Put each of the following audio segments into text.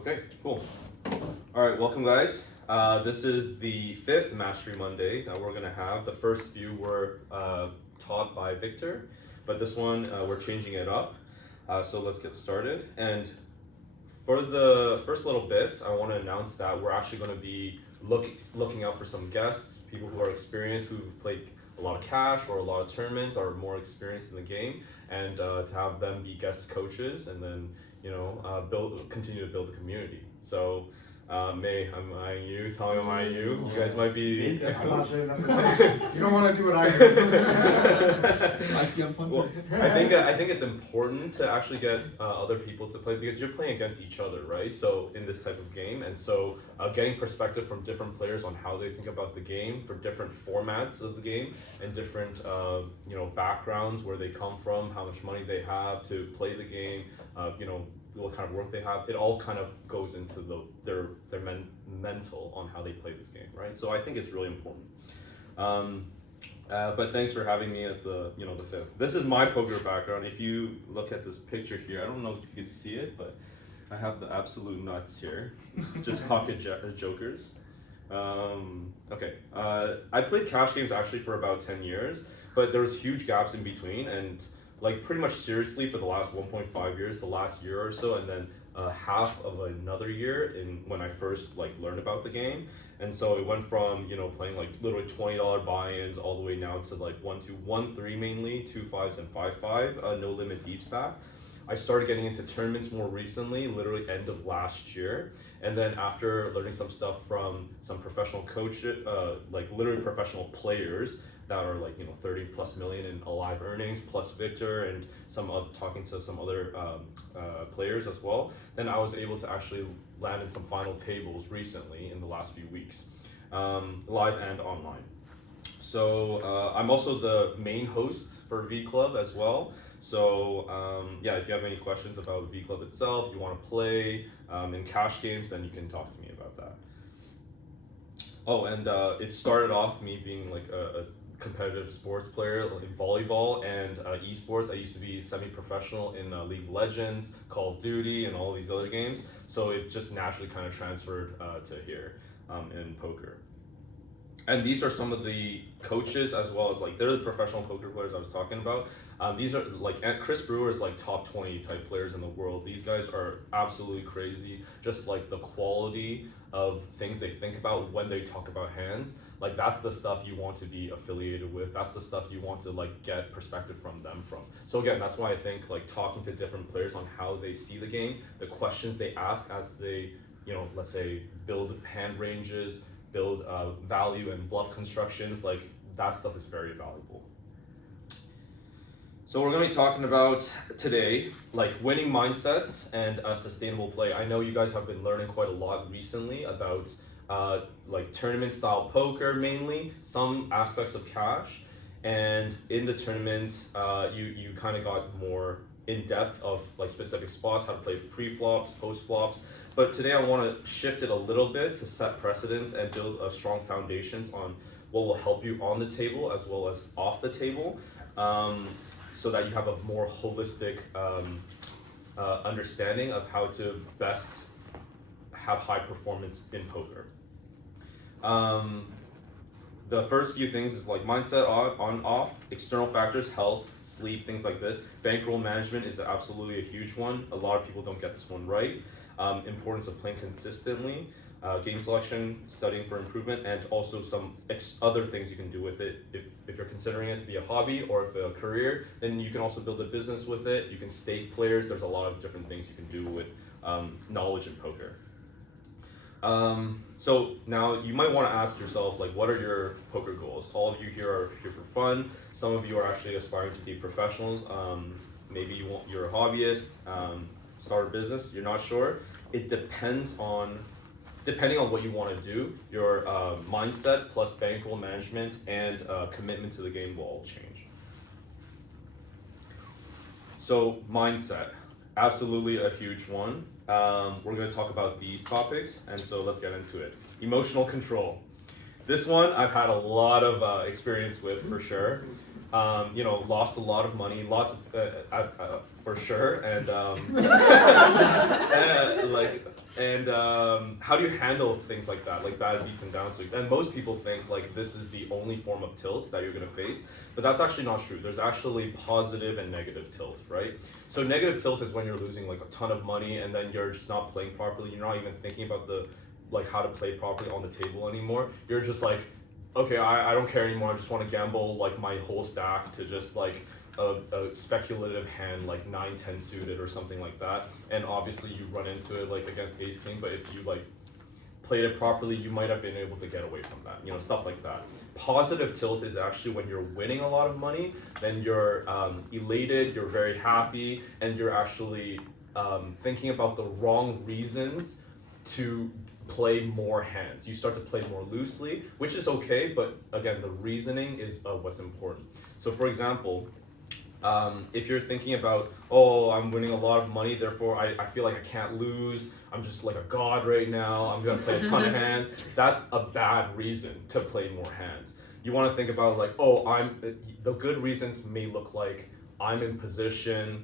Okay, cool. All right, welcome guys. This is the 5th Mastery Monday that we're gonna have. The first few were taught by Victor, but this one we're changing it up. So let's get started. And for the first little bits, I want to announce that we're actually going to be looking out for some guests, people who are experienced, who've played a lot of cash or a lot of tournaments, are more experienced in the game, and to have them be guest coaches, and then continue to build the community. So May, I'm eyeing you. Tommy, I'm eyeing you. You guys might be. I'm not saying nothing. You don't want to do what I do. I see I'm punching. Well, I think it's important to actually get other people to play, because you're playing against each other, right? So in this type of game, and so getting perspective from different players on how they think about the game, for different formats of the game, and different backgrounds, where they come from, how much money they have to play the game, what kind of work they have. It all kind of goes into their mental on how they play this game, right? So I think it's really important. But thanks for having me as the 5th. This is my poker background. If you look at this picture here, I don't know if you can see it, but I have the absolute nuts here. It's just pocket jokers. Okay. I played cash games actually for about 10 years, but there was huge gaps in between, and like pretty much seriously for the last 1.5 years, the last year or so, and then half of another year when I first learned about the game. And so it went from playing literally $20 buy-ins all the way now to 1-2-1-3 mainly, 2-5s and 5-5, no limit deep stack. I started getting into tournaments more recently, literally end of last year. And then after learning some stuff from some professional coaches, literally professional players that are 30 plus million in live earnings, plus Victor and talking to some other players as well, then I was able to actually land in some final tables recently in the last few weeks, live and online. So I'm also the main host for VClub as well. So if you have any questions about VClub itself, you want to play in cash games, then you can talk to me about that. Oh, and it started off me being a competitive sports player in volleyball and esports. I used to be semi-professional in League of Legends, Call of Duty, and all these other games. So it just naturally kind of transferred to here in poker. And these are some of the coaches, as well as they're the professional poker players I was talking about. These are Chris Brewer is top 20 type players in the world. These guys are absolutely crazy. Just the quality of things they think about when they talk about hands. That's the stuff you want to be affiliated with. That's the stuff you want to get perspective from them from. So again, that's why I think talking to different players on how they see the game, the questions they ask as they, let's say build hand ranges, build value and bluff constructions, that stuff is very valuable. So we're going to be talking about today, winning mindsets and sustainable play. I know you guys have been learning quite a lot recently about tournament style poker, mainly some aspects of cash, and in the tournament you kind of got more in depth of specific spots, how to play pre-flops, post-flops. But today I want to shift it a little bit to set precedents and build strong foundations on what will help you on the table as well as off the table, so that you have a more holistic understanding of how to best have high performance in poker. The first few things is mindset, on, off, external factors, health, sleep, things like this. Bankroll management is absolutely a huge one. A lot of people don't get this one right. Importance of playing consistently, game selection, studying for improvement, and also some other things you can do with it. If you're considering it to be a hobby or if a career, then you can also build a business with it. You can stake players. There's a lot of different things you can do with knowledge in poker. So now you might want to ask yourself, what are your poker goals? All of you here are here for fun. Some of you are actually aspiring to be professionals. Maybe you're a hobbyist, start a business, you're not sure. It depending on what you want to do, your mindset plus bankroll management and commitment to the game will all change. So mindset, absolutely a huge one. We're going to talk about these topics, and so let's get into it. Emotional control. This one I've had a lot of experience with, for sure. lost a lot of money, lots of, for sure, and how do you handle things like that, like bad beats and downswings? And most people think like this is the only form of tilt that you're going to face, but that's actually not true. There's actually positive and negative tilt, right? So negative tilt is when you're losing like a ton of money and then you're just not playing properly. You're not even thinking about how to play properly on the table anymore. You're just like, okay, I don't care anymore. I just want to gamble like my whole stack to just like a speculative hand like 9-10 suited or something like that. And obviously you run into it like against ace king, but if you like played it properly, you might have been able to get away from that, stuff like that. Positive tilt is actually when you're winning a lot of money, then you're elated, you're very happy, and you're actually thinking about the wrong reasons to play more hands. You start to play more loosely, which is okay, but again, the reasoning is what's important. So for example, if you're thinking about, oh, I'm winning a lot of money, therefore I feel like I can't lose, I'm just like a god right now, I'm gonna play a ton of hands, that's a bad reason to play more hands. You wanna think about like, oh, the good reasons may look like I'm in position,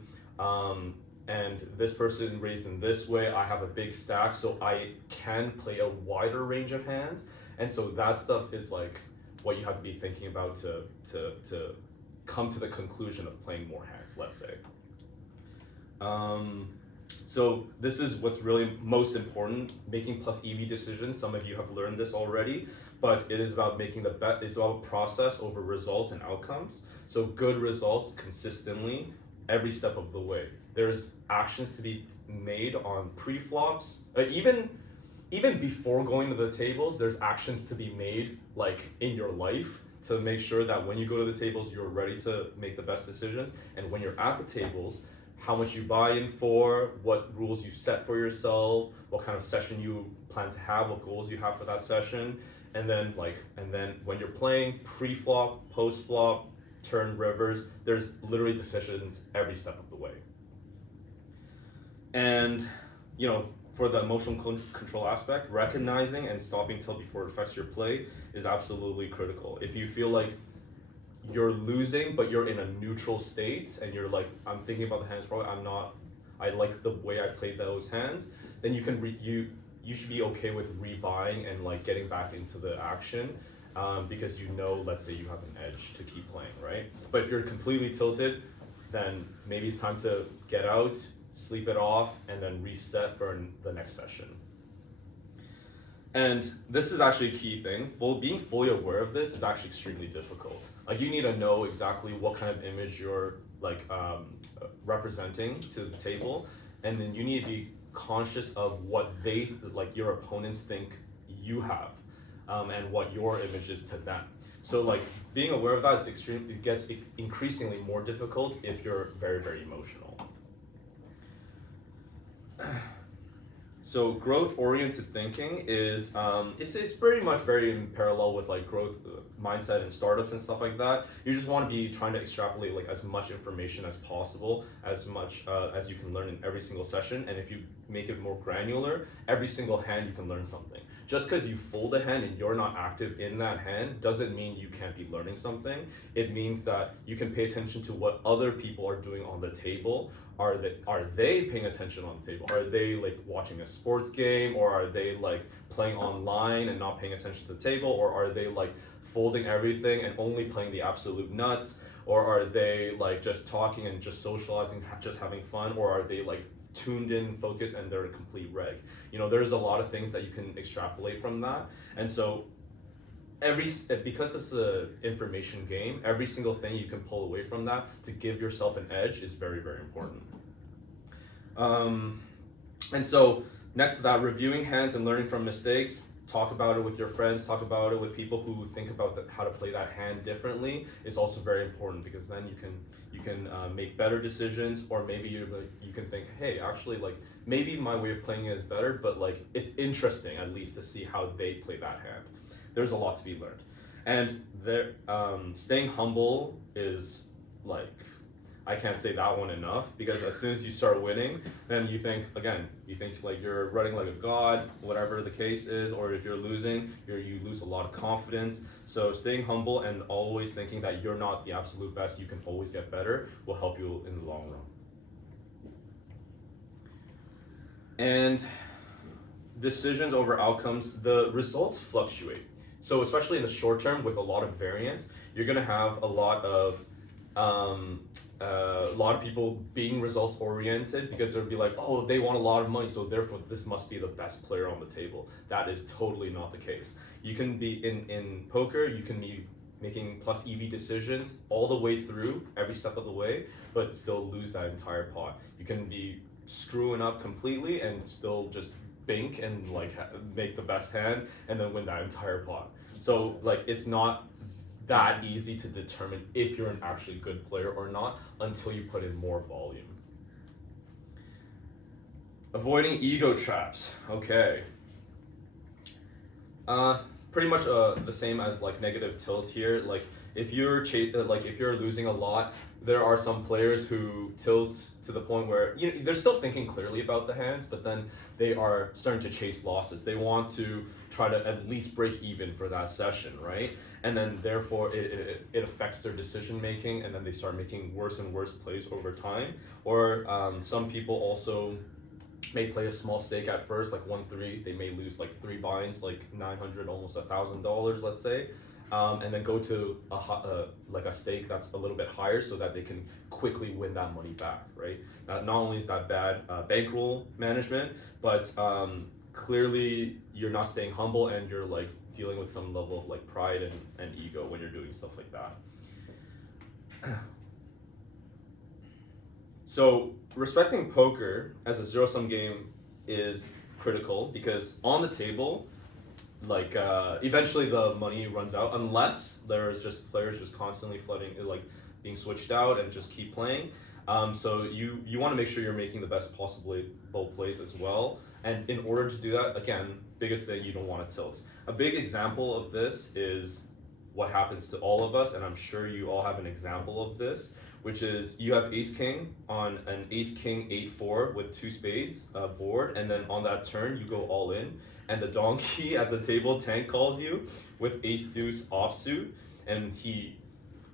and this person raised in this way, I have a big stack, so I can play a wider range of hands. And so that stuff is like what you have to be thinking about to come to the conclusion of playing more hands, let's say. So this is what's really most important, making plus EV decisions. Some of you have learned this already, but it is about making it's about process over results and outcomes. So good results consistently every step of the way. There's actions to be made on pre-flops. Even before going to the tables, there's actions to be made like in your life to make sure that when you go to the tables, you're ready to make the best decisions. And when you're at the tables, how much you buy in for, what rules you set for yourself, what kind of session you plan to have, what goals you have for that session. And then when you're playing pre-flop, post-flop, turn rivers, there's literally decisions every step of the way. And for the emotional control aspect, recognizing and stopping tilt before it affects your play is absolutely critical. If you feel like you're losing but you're in a neutral state and you're like, I'm thinking about the hands probably, I like the way I played those hands, then you can you should be okay with rebuying and like getting back into the action. Because let's say you have an edge to keep playing, right? But if you're completely tilted, then maybe it's time to get out, sleep it off, and then reset for the next session. And this is actually a key thing. Being fully aware of this is actually extremely difficult. Like you need to know exactly what kind of image you're like representing to the table, and then you need to be conscious of what your opponents think you have. And what your image is to them. So like being aware of that it gets increasingly more difficult if you're very, very emotional. So growth-oriented thinking is it's pretty much very in parallel with like growth mindset and startups and stuff like that. You just want to be trying to extrapolate like as much information as possible, as much as you can learn in every single session. And if you make it more granular, every single hand you can learn something. Just because you fold a hand and you're not active in that hand doesn't mean you can't be learning something. It means that you can pay attention to what other people are doing on the table. Are they paying attention on the table? Are they like watching a sports game, or are they like playing online and not paying attention to the table, or are they like folding everything and only playing the absolute nuts, or are they like just talking and just socializing, just having fun, or are they like tuned in, focused, and they're a complete reg? There's a lot of things that you can extrapolate from that. And so because it's an information game, every single thing you can pull away from that to give yourself an edge is very, very important. And so next to that, reviewing hands and learning from mistakes. Talk about it with your friends, talk about it with people who think about how to play that hand differently is also very important, because then you can make better decisions, or maybe you can think, hey, actually like maybe my way of playing it is better, but like it's interesting at least to see how they play that hand. There's a lot to be learned. And staying humble is like I can't say that one enough, because as soon as you start winning, then you think like you're running like a god, whatever the case is, or if you're losing, you lose a lot of confidence. So staying humble and always thinking that you're not the absolute best, you can always get better, will help you in the long run. And decisions over outcomes, the results fluctuate. So especially in the short term with a lot of variance, you're gonna have a lot of people being results oriented, because they'll be like, oh, they want a lot of money, so therefore this must be the best player on the table. That is totally not the case. You can be in poker, you can be making plus EV decisions all the way through, every step of the way, but still lose that entire pot. You can be screwing up completely and still just bank and like make the best hand and then win that entire pot. So like it's not that easy to determine if you're an actually good player or not until you put in more volume. Avoiding ego traps. Okay. Pretty much the same as like negative tilt here. Like if you're if you're losing a lot, there are some players who tilt to the point where they're still thinking clearly about the hands, but then they are starting to chase losses. They want to try to at least break even for that session, right? And then therefore it affects their decision making, and then they start making worse and worse plays over time. Or some people also may play a small stake at first, like 1-3. They may lose like 3 binds, like $900, almost $1,000, let's say. And then go to a stake that's a little bit higher so that they can quickly win that money back, right? Not only is that bad bankroll management, but clearly you're not staying humble, and you're like dealing with some level of like pride and ego when you're doing stuff like that. So respecting poker as a zero-sum game is critical, because on the table, like eventually the money runs out, unless there's just players just constantly flooding, like being switched out and just keep playing. So you want to make sure you're making the best possible plays as well. And in order to do that, again, biggest thing, you don't want to tilt. A big example of this is what happens to all of us, and I'm sure you all have an example of this, which is you have ace king on an ace king 8-4 with 2 spades board, and then on that turn you go all in, and the donkey at the table tank calls you with ace deuce offsuit, and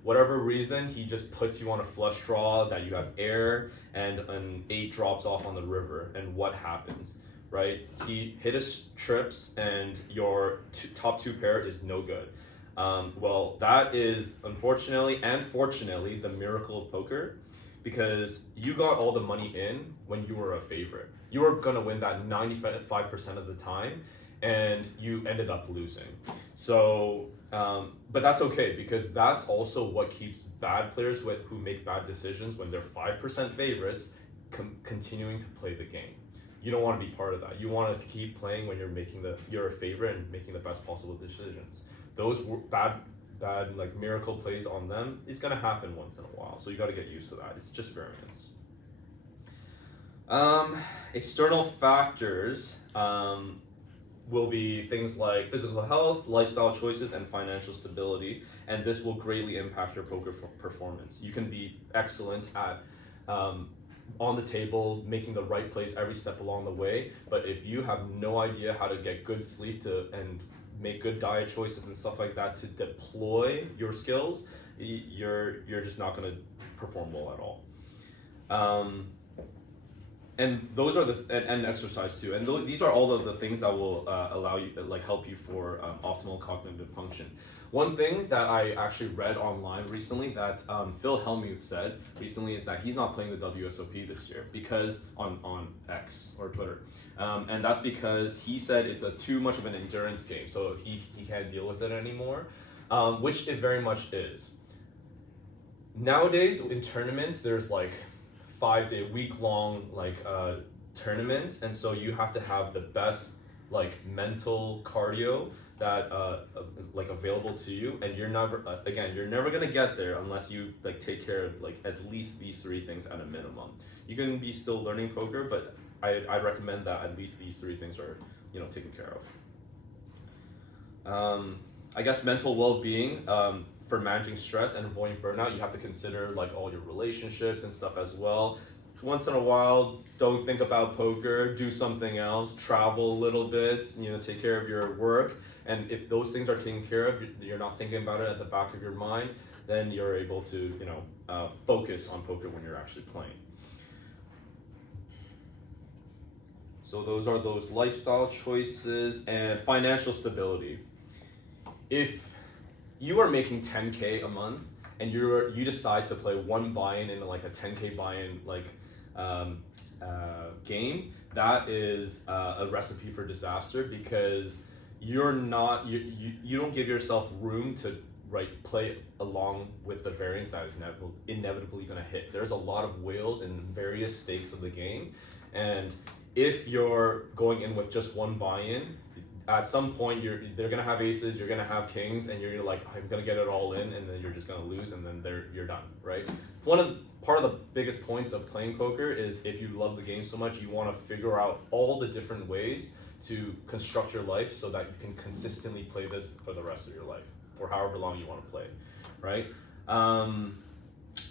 whatever reason, he just puts you on a flush draw that you have air, and an 8 drops off on the river. And what happens, right? He hit his trips, and your top 2 pair is no good. Well, that is unfortunately and fortunately the miracle of poker, because you got all the money in when you were a favorite. You were gonna win that 95% of the time, and you ended up losing. So, but that's okay, because that's also what keeps bad players who make bad decisions when they're 5% favorites continuing to play the game. You don't want to be part of that. You want to keep playing when you're a favorite and making the best possible decisions. Those bad like miracle plays on them, it's gonna happen once in a while. So you got to get used to that. It's just variance. External factors will be things like physical health, lifestyle choices, and financial stability, and this will greatly impact your poker performance. You can be excellent at on the table, making the right plays every step along the way, but if you have no idea how to get good sleep and make good diet choices and stuff like that to deploy your skills, you're just not going to perform well at all. And those are and exercise too. And these are all of the things that will allow you, like help you for optimal cognitive function. One thing that I actually read online recently that Phil Hellmuth said recently is that he's not playing the WSOP this year because on X or Twitter. And that's because he said it's too much of an endurance game, so he can't deal with it anymore, which it very much is. Nowadays in tournaments, there's like 5-day, week-long like tournaments, and so you have to have the best like mental cardio that like available to you, and you're never gonna get there unless you like take care of like at least these 3 things at a minimum. You can be still learning poker, but I recommend that at least these 3 things are taken care of. I guess mental well-being. for managing stress and avoiding burnout, you have to consider like all your relationships and stuff as well. Once in a while, don't think about poker, do something else, travel a little bit, take care of your work. And if those things are taken care of, you're not thinking about it at the back of your mind, then you're able to, focus on poker when you're actually playing. So those are those lifestyle choices and financial stability. If you are making 10K a month and you decide to play one buy-in in like a 10K buy-in game, that is a recipe for disaster, because you don't give yourself room to play along with the variance that is inevitably going to hit. There's a lot of whales in various stakes of the game, and if you're going in with just one buy-in, at some point they're gonna have aces, you're gonna have kings, and you're like, I'm gonna get it all in, and then you're just gonna lose, and then you're done, right? Part of the biggest points of playing poker is, if you love the game so much, you want to figure out all the different ways to construct your life so that you can consistently play this for the rest of your life, for however long you want to play, right?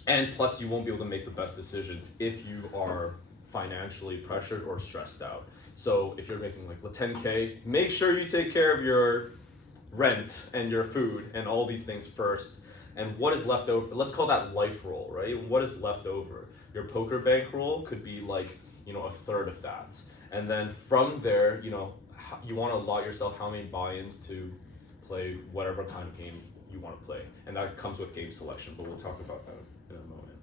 And plus, you won't be able to make the best decisions if you are financially pressured or stressed out. So if you're making like 10K, make sure you take care of your rent and your food and all these things first. And what is left over, let's call that life roll, right? What is left over? Your poker bankroll could be like, a third of that. And then from there, you want to allot yourself how many buy-ins to play whatever kind of game you want to play. And that comes with game selection, but we'll talk about that in a moment.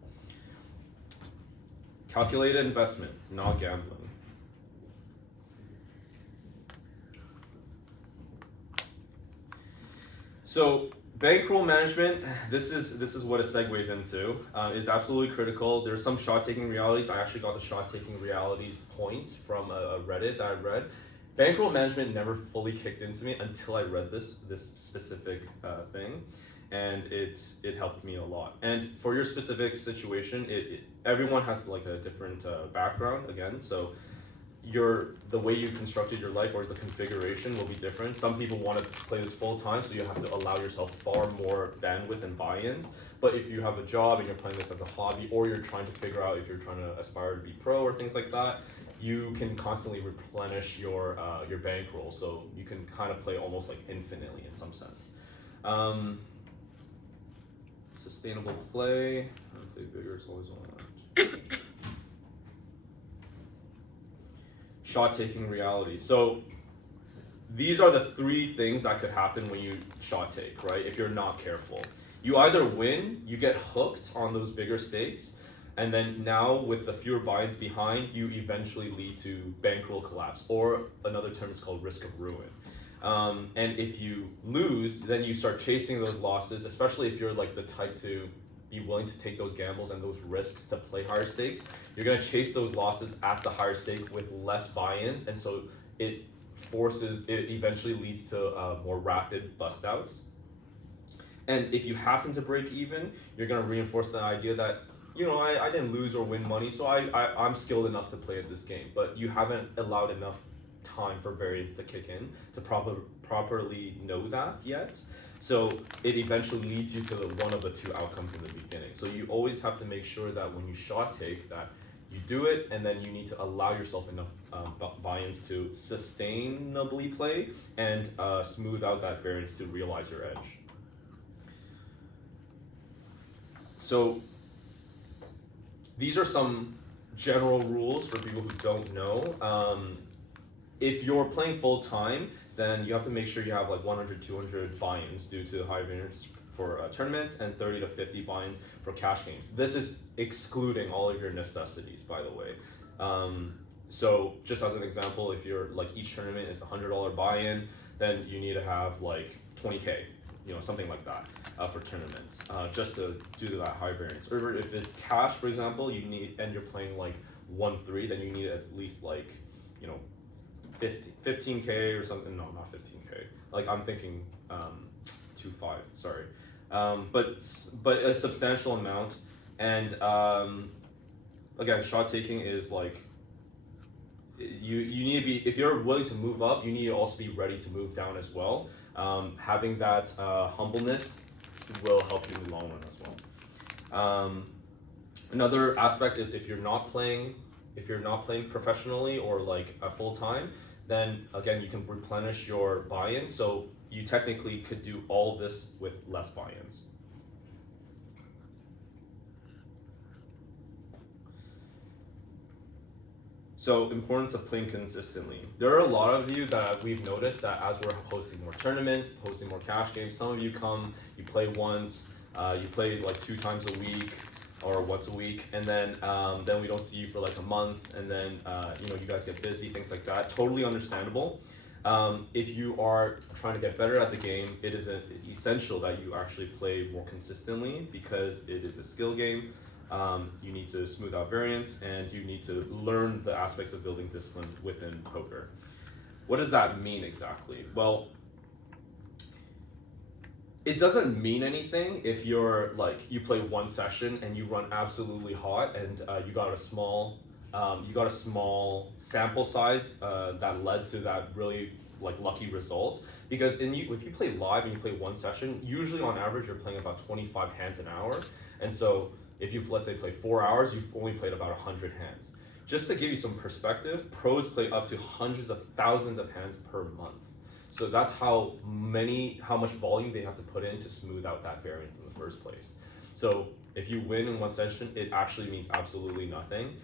Calculated investment, not gambling. So bankroll management, this is what it segues into, is absolutely critical. There's some shot taking realities. I actually got the shot taking realities points from a Reddit that I read. Bankroll management never fully kicked into me until I read this specific thing, and it helped me a lot. And for your specific situation, everyone has like a different background again, so the way you constructed your life or the configuration will be different. Some people want to play this full time, so you have to allow yourself far more bandwidth and buy-ins. But if you have a job and you're playing this as a hobby, or you're trying to figure out if you're trying to aspire to be pro or things like that, you can constantly replenish your bankroll, so you can kind of play almost like infinitely in some sense. Sustainable play. Play bigger, it's always on. Shot taking reality. So these are the three things that could happen when you shot take, right? If you're not careful, you either win, you get hooked on those bigger stakes, and then now with the fewer buy-ins behind, you eventually lead to bankroll collapse, or another term is called risk of ruin. And if you lose, then you start chasing those losses, especially if you're like the type to be willing to take those gambles and those risks to play higher stakes. You're going to chase those losses at the higher stake with less buy-ins, and so it eventually leads to more rapid bust outs. And if you happen to break even, you're going to reinforce the idea that, I didn't lose or win money, so I'm skilled enough to play at this game, but you haven't allowed enough time for variance to kick in to properly know that yet. So it eventually leads you to one of the two outcomes in the beginning. So you always have to make sure that when you shot take, that you do it, and then you need to allow yourself enough buy-ins to sustainably play and smooth out that variance to realize your edge. So these are some general rules for people who don't know. If you're playing full time, then you have to make sure you have like 100, 200 buy-ins due to high variance for tournaments, and 30 to 50 buy-ins for cash games. This is excluding all of your necessities, by the way. So just as an example, if you're like each tournament is $100 buy-in, then you need to have like 20K, something like that for tournaments, just to do that high variance. Or if it's cash, for example, and you're playing like 1-3, then you need at least like, 15K or something. No, not 15K. Like I'm thinking 2.5. Sorry, but a substantial amount. And again, shot taking is like you need to be, if you're willing to move up, you need to also be ready to move down as well. Having that humbleness will help you in the long run as well. Another aspect is if you're not playing professionally or like full time, then again you can replenish your buy-ins. So you technically could do all this with less buy-ins. So importance of playing consistently. There are a lot of you that we've noticed that as we're hosting more tournaments, hosting more cash games, some of you come, you play once, you play like 2 times a week or once a week, and then we don't see you for like a month, and then you guys get busy, things like that. Totally understandable. If you are trying to get better at the game, it is essential that you actually play more consistently because it is a skill game. You need to smooth out variance, and you need to learn the aspects of building discipline within poker. What does that mean exactly? Well, it doesn't mean anything if you're like, you play one session and you run absolutely hot, and you got a small sample size that led to that really like lucky result. Because if you play live and you play one session, usually on average you're playing about 25 hands an hour, and so if you, let's say, play 4 hours, you've only played about 100 hands. Just to give you some perspective, pros play up to hundreds of thousands of hands per month. So that's how much volume they have to put in to smooth out that variance in the first place. So if you win in one session, it actually means absolutely nothing.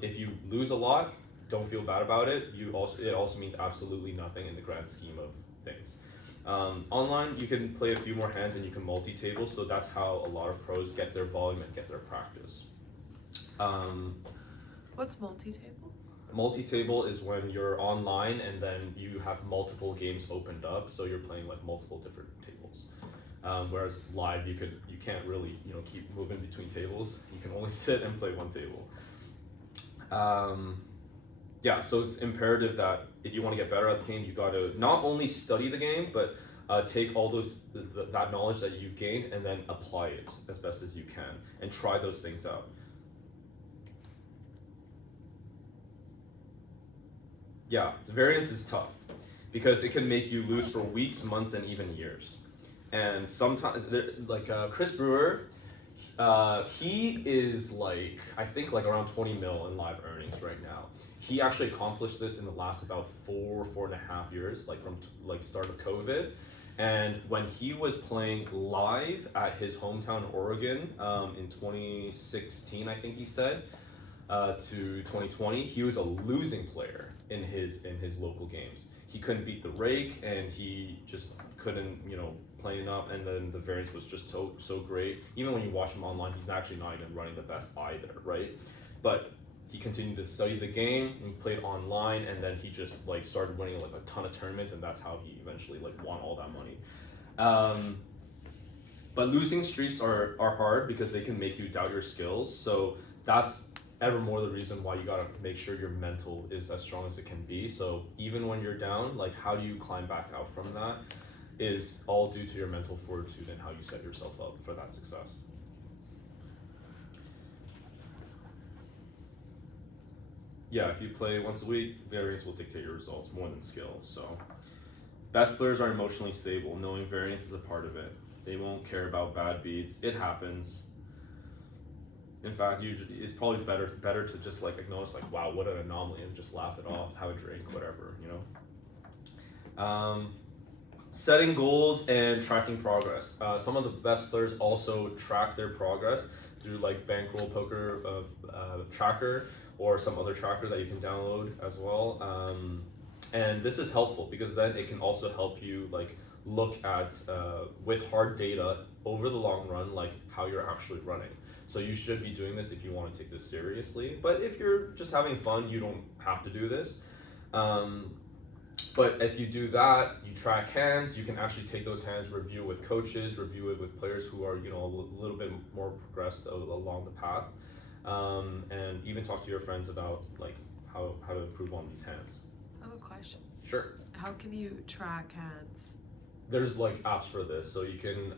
If you lose a lot, don't feel bad about it. It also means absolutely nothing in the grand scheme of things. Online, you can play a few more hands and you can multi-table, so that's how a lot of pros get their volume and get their practice. What's multi-table? Multi-table is when you're online and then you have multiple games opened up, so you're playing like multiple different tables. Whereas live, you can't really keep moving between tables. You can only sit and play one table. Yeah, so it's imperative that if you want to get better at the game, you got to not only study the game, but take all that knowledge that you've gained and then apply it as best as you can and try those things out. Yeah, the variance is tough because it can make you lose for weeks, months, and even years. And sometimes, like Chris Brewer, he is like, I think like around 20 mil in live earnings right now. He actually accomplished this in the last about 4.5 years, like from start of COVID. And when he was playing live at his hometown Oregon in 2016, I think he said, to 2020, he was a losing player in his local games. He couldn't beat the rake, and he just couldn't play enough, and then the variance was just so great. Even when you watch him online, he's actually not even running the best either, right? But he continued to study the game, and he played online, and then he just like started winning like a ton of tournaments, and that's how he eventually like won all that money. But losing streaks are hard because they can make you doubt your skills. So that's ever more the reason why you gotta make sure your mental is as strong as it can be. So even when you're down, like how do you climb back out from that is all due to your mental fortitude and how you set yourself up for that success. Yeah, if you play once a week, variance will dictate your results more than skill. So best players are emotionally stable, knowing variance is a part of it. They won't care about bad beats. It happens. In fact, usually it's probably better to just like acknowledge like, wow, what an anomaly, and just laugh it off, have a drink, whatever, Setting goals and tracking progress. Some of the best players also track their progress through like Bankroll Poker tracker or some other tracker that you can download as well. And this is helpful because then it can also help you like look at with hard data over the long run, like how you're actually running. So you should be doing this if you want to take this seriously. But if you're just having fun, you don't have to do this. But if you do that, you track hands, you can actually take those hands, review it with coaches, review it with players who are, a little bit more progressed along the path. And even talk to your friends about like how to improve on these hands. I have a question. Sure. How can you track hands? There's like apps for this, so you can,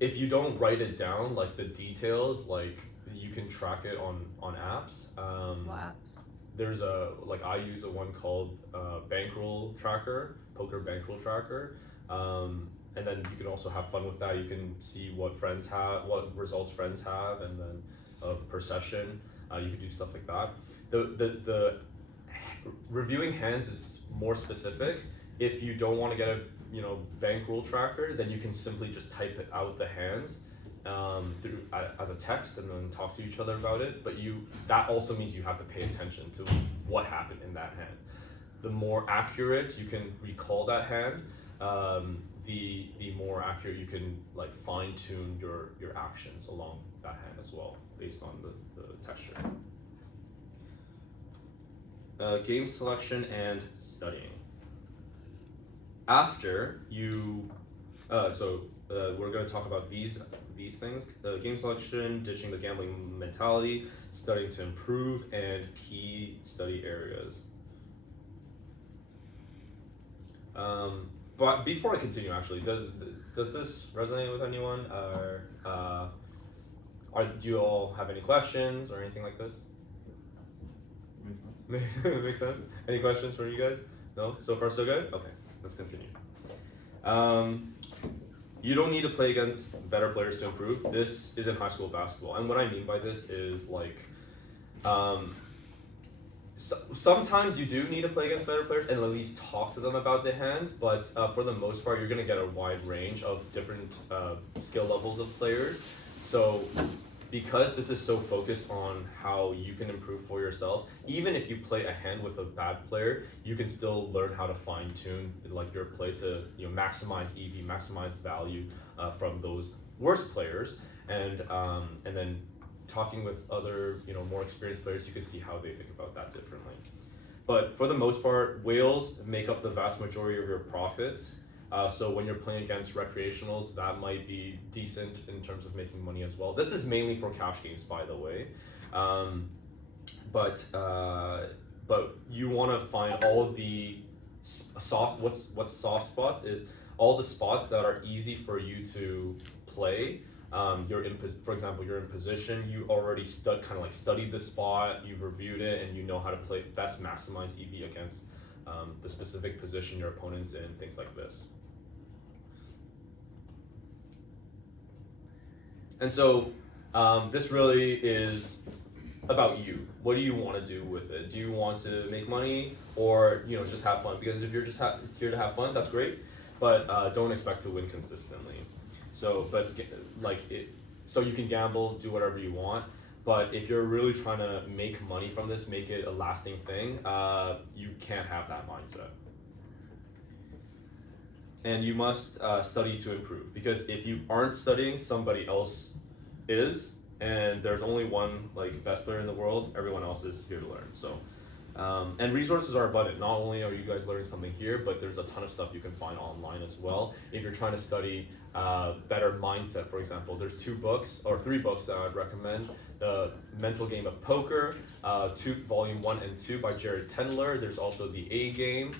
if you don't write it down, like the details, like you can track it on apps. What apps? There's I use a one called Bankroll Tracker, Poker Bankroll Tracker. and then you can also have fun with that. You can see what friends have, what results friends have, and then per session, you can do stuff like that. The reviewing hands is more specific. If you don't want to get a bankroll tracker, then you can simply just type it out the hands through as a text and then talk to each other about it. But that also means you have to pay attention to what happened in that hand. The more accurate you can recall that hand, the more accurate you can like fine tune your actions along that hand as well, based on the texture. Game selection and studying. After you, we're going to talk about these things: game selection, ditching the gambling mentality, studying to improve, and key study areas. But before I continue, actually, does this resonate with anyone? Do you all have any questions or anything like this? Makes sense. Any questions for you guys? No? So far so good? Okay, let's continue. You don't need to play against better players to improve. This is in high school basketball. And what I mean by this is like, sometimes you do need to play against better players and at least talk to them about their hands, but for the most part, you're going to get a wide range of different skill levels of players. So because this is so focused on how you can improve for yourself, even if you play a hand with a bad player, you can still learn how to fine tune like your play to maximize EV, maximize value from those worst players, and then talking with other more experienced players, you can see how they think about that differently. But for the most part, whales make up the vast majority of your profits. So when you're playing against recreationals, that might be decent in terms of making money as well. This is mainly for cash games, by the way. But you want to find all of the what's soft spots is all the spots that are easy for you to play. For example, you're in position. You already studied the spot. You've reviewed it, and you know how to play best maximize EV against the specific position your opponent's in. Things like this. And so this really is about you. What do you want to do with it? Do you want to make money or just have fun? Because if you're just here to have fun, that's great, but don't expect to win consistently. So you can gamble, do whatever you want, but if you're really trying to make money from this, make it a lasting thing, you can't have that mindset. And you must study to improve, because if you aren't studying, somebody else is, and there's only one best player in the world. Everyone else is here to learn. So and resources are abundant. Not only are you guys learning something here, but there's a ton of stuff you can find online as well. If you're trying to study better mindset, for example, there's 3 books that I'd recommend. The Mental Game of Poker, Volume 1 and 2 by Jared Tendler. There's also the A Game.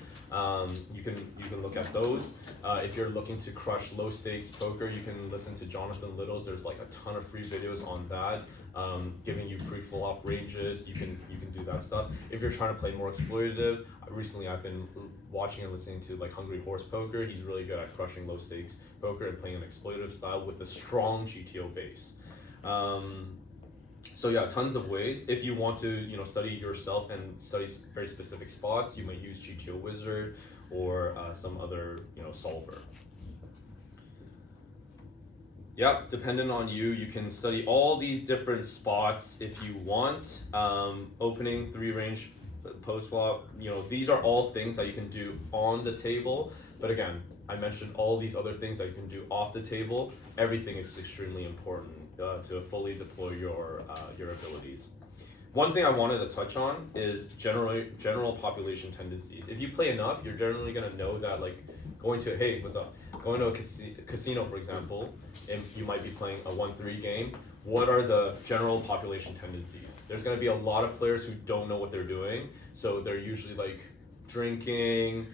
You can look at those. If you're looking to crush low stakes poker, you can listen to Jonathan Little's. There's a ton of free videos on that, giving you pre-flop ranges. You can do that stuff. If you're trying to play more exploitative, recently I've been watching and listening to Hungry Horse Poker. He's really good at crushing low stakes poker and playing an exploitative style with a strong GTO base. So yeah, tons of ways. If you want to study yourself and study very specific spots, you might use GTO Wizard or some other solver. Yeah, dependent on you. You can study all these different spots if you want. Opening, 3-range, post flop. These are all things that you can do on the table. But again, I mentioned all these other things that you can do off the table. Everything is extremely important to fully deploy your abilities. One thing I wanted to touch on is general population tendencies. If you play enough, you're generally gonna know that going to a casino, for example, and you might be playing a 1-3 game. What are the general population tendencies? There's gonna be a lot of players who don't know what they're doing, so they're usually drinking.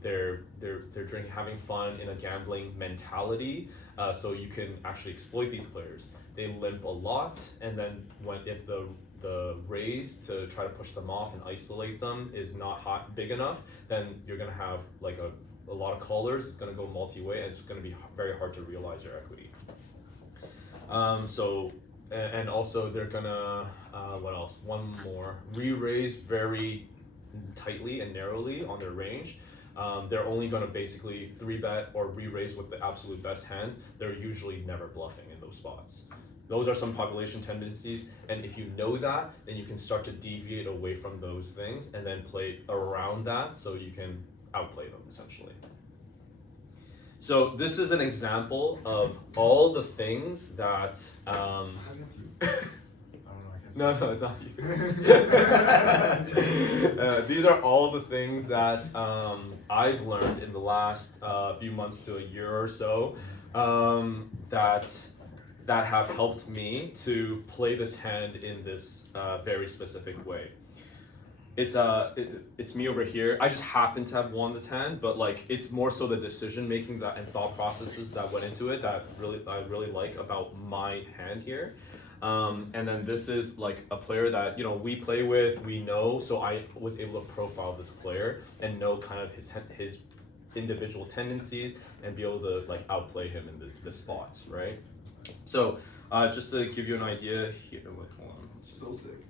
They're drinking, having fun in a gambling mentality. So you can actually exploit these players. They limp a lot, and then if the raise to try to push them off and isolate them is not big enough, then you're gonna have a lot of callers, it's going to go multi-way, and it's going to be very hard to realize your equity. And also they're gonna what else? One more, re-raise very tightly and narrowly on their range. They're only gonna basically 3-bet or re-raise with the absolute best hands. They're usually never bluffing in those spots. Those are some population tendencies, and if you know that, then you can start to deviate away from those things and then play around that so you can outplay them essentially. So this is an example of all the things that I don't know, I guess. no, it's not you. These are all the things that I've learned in the last few months to a year or so that have helped me to play this hand in this very specific way. It's me over here. I just happen to have won this hand, but like it's more so the decision making that and thought processes that went into it that I really like about my hand here. And then this is like a player that we play with, we know, so I was able to profile this player and know kind of his individual tendencies and be able to like outplay him in the spots, right? So just to give you an idea here, hold on. So sick.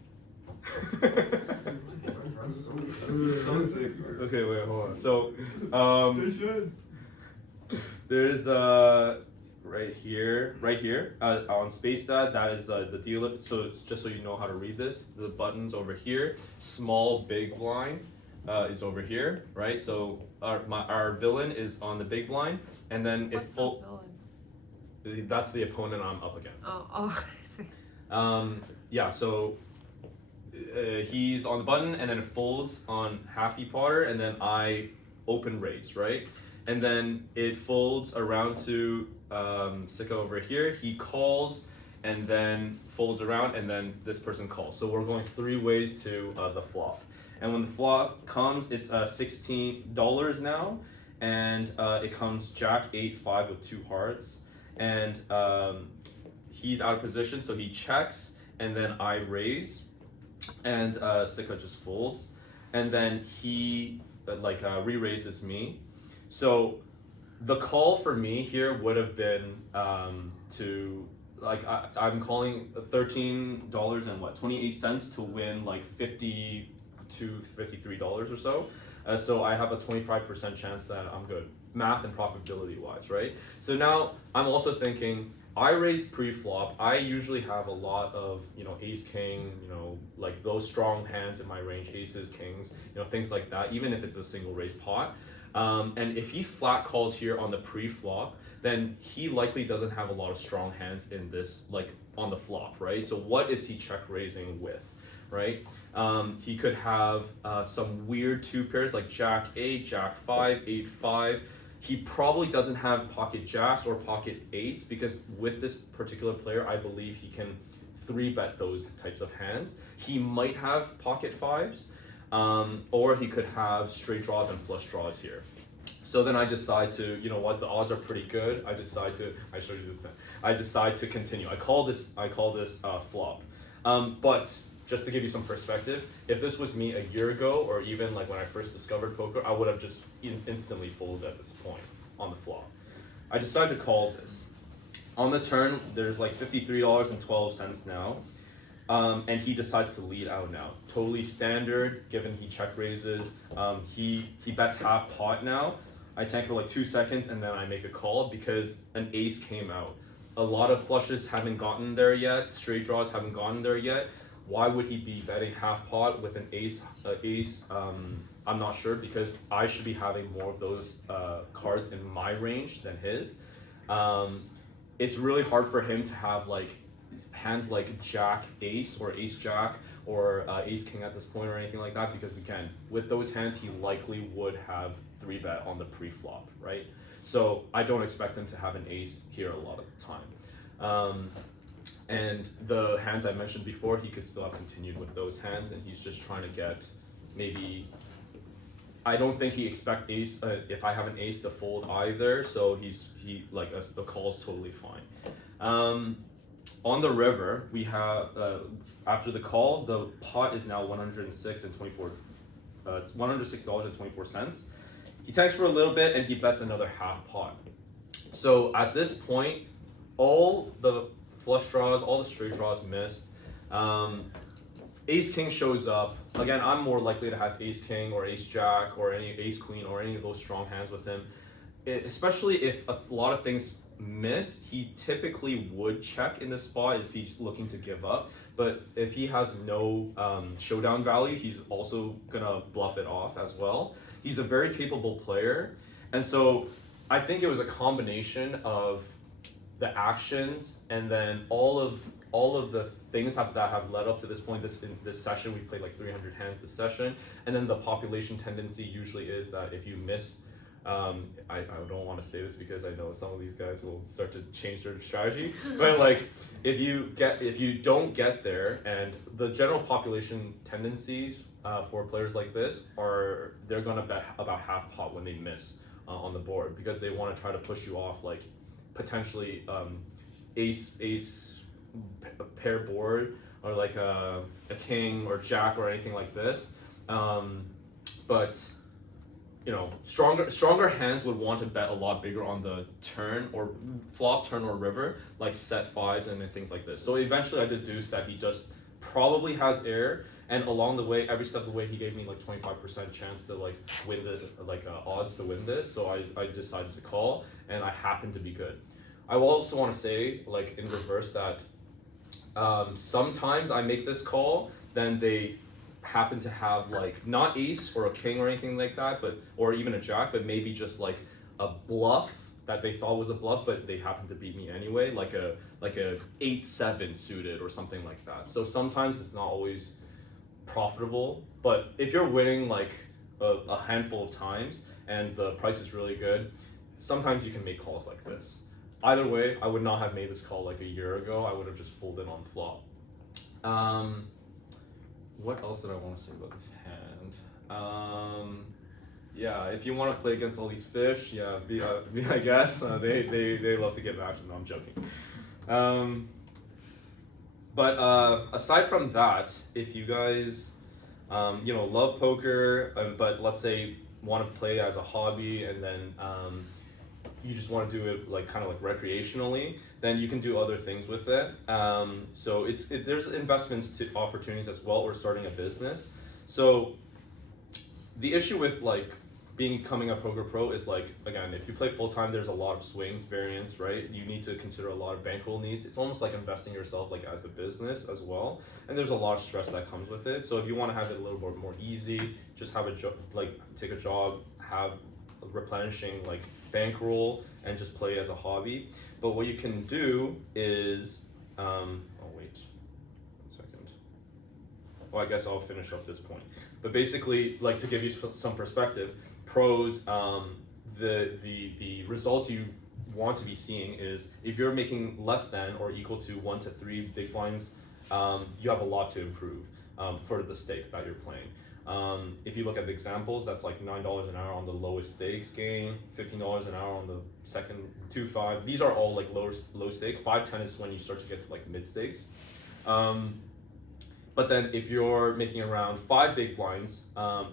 So sick. Okay, wait, hold on. So there's right here on space that is the dealer. So just so you know how to read this, the buttons over here, small big blind is over here, right? So our villain is on the big blind, and then if What's a villain? that's the opponent I'm up against. Oh, I see. Yeah, so he's on the button, and then it folds on half potter, and then I open raise, right? And then it folds around to Sika over here. He calls, and then folds around, and then this person calls. So we're going 3 ways to the flop. And when the flop comes, it's $16 now, and it comes Jack 8-5 with 2 hearts. And he's out of position, so he checks, and then I raise, and Sika just folds, and then he re-raises me. So the call for me here would have been to I'm calling $13 and 28 cents to win like $50 to $53 or so. So I have a 25% chance that I'm good, math and probability wise, right? So now I'm also thinking, I raise pre-flop. I usually have a lot of, ace king, like those strong hands in my range, aces, kings, things like that, even if it's a single raise pot. And if he flat calls here on the pre-flop, then he likely doesn't have a lot of strong hands in this, like on the flop, right? So what is he check raising with, right? He could have some weird 2 pairs like Jack 8, Jack 5, 8, 5. He probably doesn't have pocket jacks or pocket 8s, because with this particular player, I believe he can 3-bet those types of hands. He might have pocket 5s, or he could have straight draws and flush draws here. So then I decide to, the odds are pretty good. I decide to continue. I call this flop. But just to give you some perspective, if this was me a year ago, or even like when I first discovered poker, I would have just instantly folded at this point on the flop. I decided to call this. On the turn, there's like $53.12 now, and he decides to lead out now. Totally standard, given he check raises. He bets half pot now. I tank for like 2 seconds, and then I make a call because an ace came out. A lot of flushes haven't gotten there yet. Straight draws haven't gotten there yet. Why would he be betting half pot with an ace? I'm not sure, because I should be having more of those cards in my range than his. It's really hard for him to have like hands like Jack Ace or Ace Jack or Ace King at this point or anything like that, because again, with those hands, he likely would have 3-bet on the pre-flop, right? So I don't expect him to have an ace here a lot of the time. And the hands I mentioned before, he could still have continued with those hands, and he's just trying to get maybe. I don't think he expect ace if I have an ace to fold either, so the call's totally fine. On the river, we have after the call, the pot is now $106.24. It's $106.24. he tanks for a little bit and he bets another half pot. So at this point, all the flush draws, all the straight draws missed. Ace King shows up. Again, I'm more likely to have Ace King or Ace Jack or any Ace Queen or any of those strong hands with him. Especially if a lot of things missed, he typically would check in this spot if he's looking to give up. But if he has no showdown value, he's also gonna bluff it off as well. He's a very capable player, and so I think it was a combination of the actions and then all of the things that have led up to this point. In this session, we've played like 300 hands this session, and then the population tendency usually is that if you miss, I don't want to say this because I know some of these guys will start to change their strategy, but like if you don't get there, and the general population tendencies for players like this are they're gonna bet about half pot when they miss on the board because they want to try to push you off like potentially ace pair board or like a king or jack or anything like this, but you know, stronger hands would want to bet a lot bigger on the turn or flop, turn or river, like set fives and things like this. So eventually I deduced that he just probably has air, and along the way, every step of the way, he gave me like 25% chance to like win the odds to win this. So I decided to call, and I happened to be good. I also want to say, like in reverse, that sometimes I make this call, then they happen to have like not ace or a king or anything like that, but or even a jack, but maybe just like a bluff that they thought was a bluff, but they happen to beat me anyway, like a 8-7 suited or something like that. So sometimes it's not always profitable, but if you're winning like a handful of times and the price is really good, sometimes you can make calls like this. Either way, I would not have made this call like a year ago. I would have just folded on flop. What else did I want to say about this hand? Yeah, if you want to play against all these fish, yeah, I guess they love to get back. No, I'm joking. But aside from that, if you guys, love poker, but let's say want to play as a hobby, and then you just want to do it like kind of like recreationally, then you can do other things with it. So there's investments to opportunities as well, or starting a business. So the issue with like becoming a poker pro is like, again, if you play full time, there's a lot of swings, variance, right? You need to consider a lot of bankroll needs. It's almost like investing yourself like as a business as well, and there's a lot of stress that comes with it. So if you want to have it a little bit more easy, just have a job, like take a job, have replenishing like bankroll, and just play as a hobby. But what you can do is, oh wait, 1 second. Well, I guess I'll finish up this point. But basically, like to give you some perspective, pros, the results you want to be seeing is if you're making less than or equal to 1 to 3 big blinds, you have a lot to improve for the stake that you're playing. If you look at the examples, that's like $9 an hour on the lowest stakes game, $15 an hour on the second 2-5. These are all like low stakes. 5-10 is when you start to get to like mid stakes. But then if you're making around 5 big blinds, a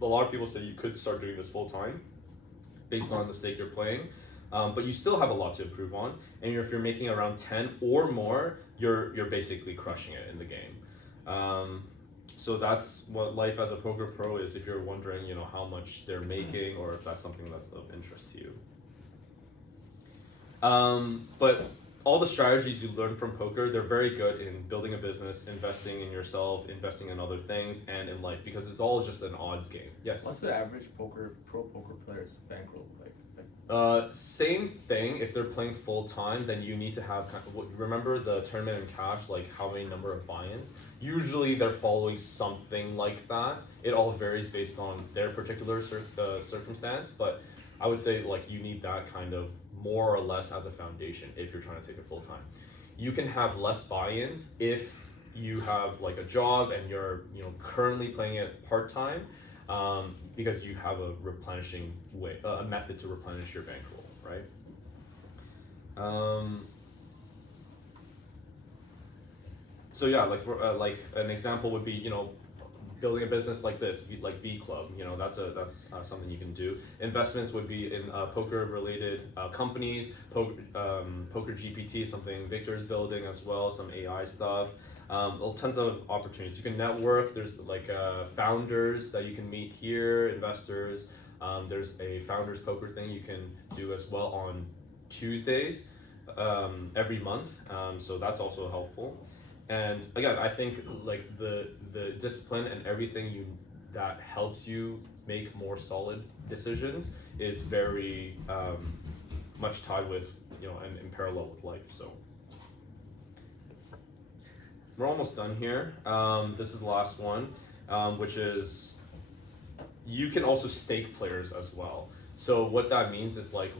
lot of people say you could start doing this full time based on the stake you're playing. But you still have a lot to improve on. And if you're making around 10 or more, you're basically crushing it in the game. So that's what life as a poker pro is, if you're wondering, how much they're making or if that's something that's of interest to you. But all the strategies you learn from poker, they're very good in building a business, investing in yourself, investing in other things, and in life, because it's all just an odds game. Yes? What's the average pro poker player's bankroll like? Same thing. If they're playing full time, then you need to have remember the tournament and cash, like how many number of buy-ins. Usually they're following something like that. It all varies based on their particular circumstance, but I would say like you need that kind of more or less as a foundation if you're trying to take it full time. You can have less buy-ins if you have like a job and you're currently playing it part time. Because you have a replenishing way, a method to replenish your bankroll, right? So yeah, like for like an example would be, building a business like this, like VClub, that's something you can do. Investments would be in poker related companies. Poker GPT is something Victor's building as well, some AI stuff. Tons of opportunities. You can network. There's like founders that you can meet here, investors. There's a founders poker thing you can do as well on Tuesdays every month. So that's also helpful. And again, I think like the discipline and everything that helps you make more solid decisions is very much tied with and in parallel with life. So we're almost done here. This is the last one, which is you can also stake players as well. So what that means is like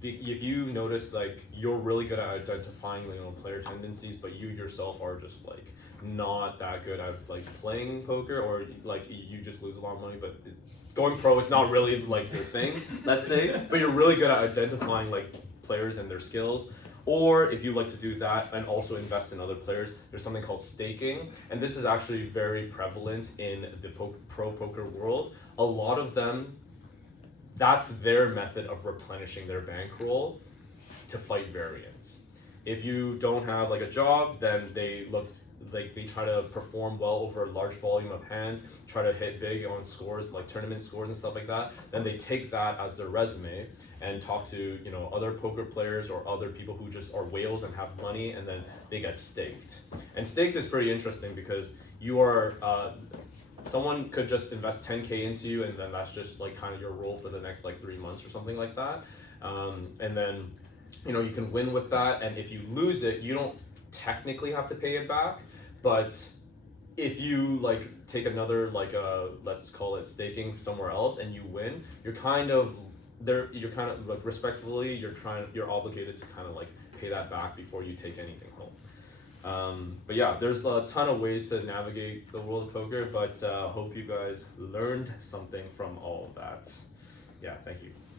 if you notice like you're really good at identifying player tendencies, but you yourself are just like not that good at like playing poker, or like you just lose a lot of money, but going pro is not really like your thing, let's say, but you're really good at identifying like players and their skills. Or if you like to do that and also invest in other players, there's something called staking, and this is actually very prevalent in the pro poker world. A lot of them, that's their method of replenishing their bankroll to fight variance. If you don't have like a job, then they try to perform well over a large volume of hands, try to hit big on scores, like tournament scores and stuff like that. Then they take that as their resume and talk to other poker players or other people who just are whales and have money, and then they get staked. And staked is pretty interesting because you are someone could just invest 10K into you, and then that's just like kind of your role for the next like 3 months or something like that. And then you can win with that, and if you lose it, you don't technically have to pay it back. But if you like take another let's call it staking somewhere else and you win, you're kind of like respectively you're obligated to kind of like pay that back before you take anything home. But yeah, there's a ton of ways to navigate the world of poker, but hope you guys learned something from all of that. Yeah, thank you.